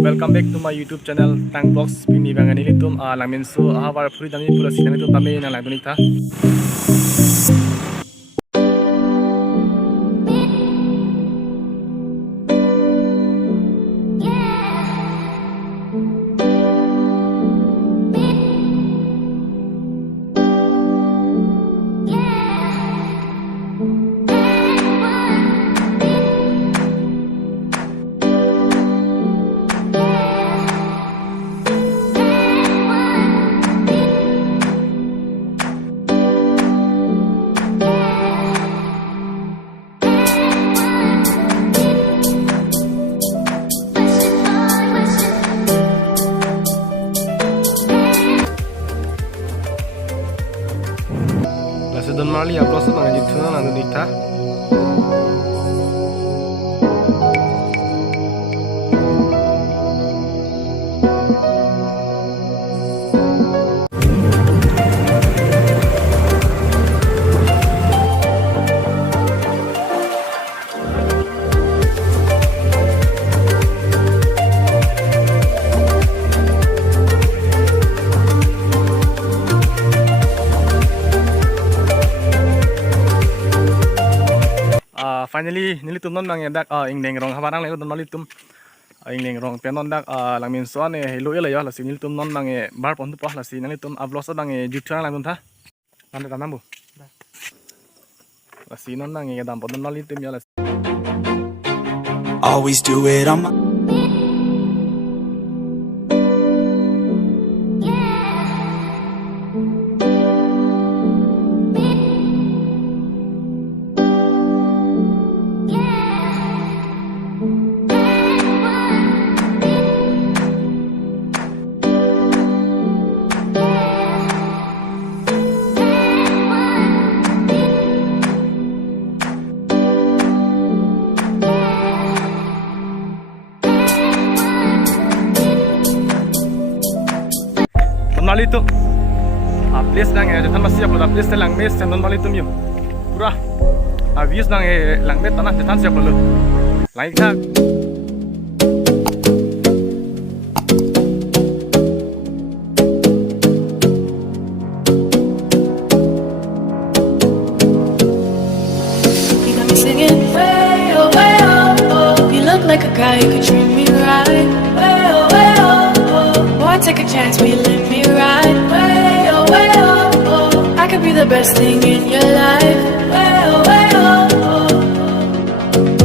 Welcome back to my YouTube channel Tang Vlogs Pini Bangan ini tum langmin so ahawar puri dami pula sinang itu kami nang lang dunita. Don Marley upload sa mga YouTube na nandunita. Finally nilitum non mang dak ingleng rong habarang lego don malitum ingleng rong penon dak langmin soan helo ele yo la sin nilitum non mang bar pon tu pah la sin nilitum upload sa dang jutang lang tha anda tanam bu la sin non mang dam pon don malitum ya la always do it on my Malitum place nang jatan masih apa place lang mes non malitum yo pura views nang lang met tanah jatan siapa lo like tak You got me singing way oh way oh oh. You look like a guy who could treat me right. Way oh way oh oh. Boy, take a chance, will you let me ride? Way oh way oh oh. I could be the best thing in your life. Way oh way oh oh.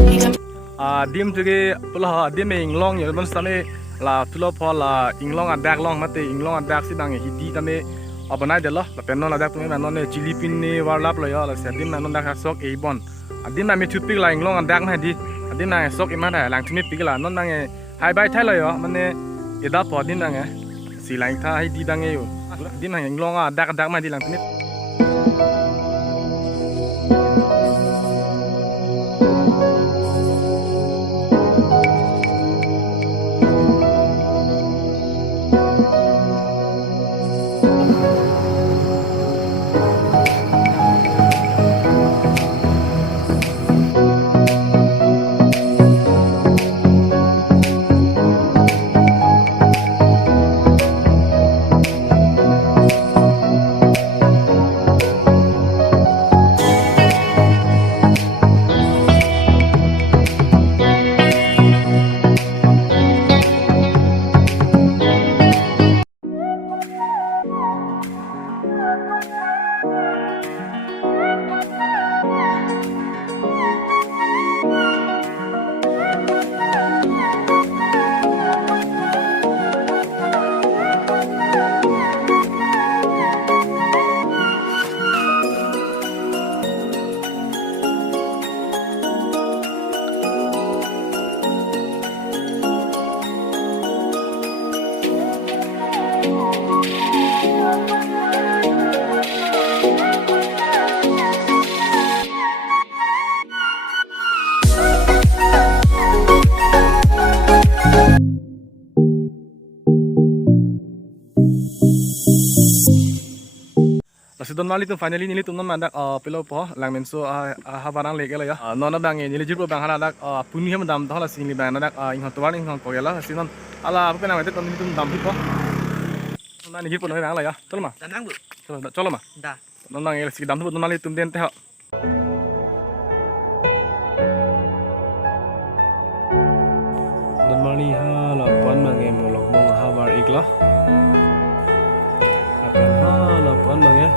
You got me dim tuge pula dim inglong yo ban stane la tulo pala inglong adak long mate inglong adak sidang hidi tame abanai de la penon adak tume manon chilipin ni warlap lo yo la sedim manon dak sok e bon adim na me tupik la inglong adak na di adim na sok e mana lang tume pik la non nang hai bai thai lo yo mane eda podin nang si lang tha hidi dang yo dim na inglong adak adak ma di lang tume sidon mali tu finally nili tu non mandak pelo po lang menso havarang lege la ya non bang nili jipo bang hala dak puni hem dam thola singli bang dak ing hotwar ing ko gela sinon ala apa namanya tu nili tu dam hipo non ni jipo no bang la ya cholo ma Danang bu. cholo ma Da. non nang el si dam tu non mali tum den te ha non mali ha la pan mangi molok bong havar ikla apen ha la pan mangi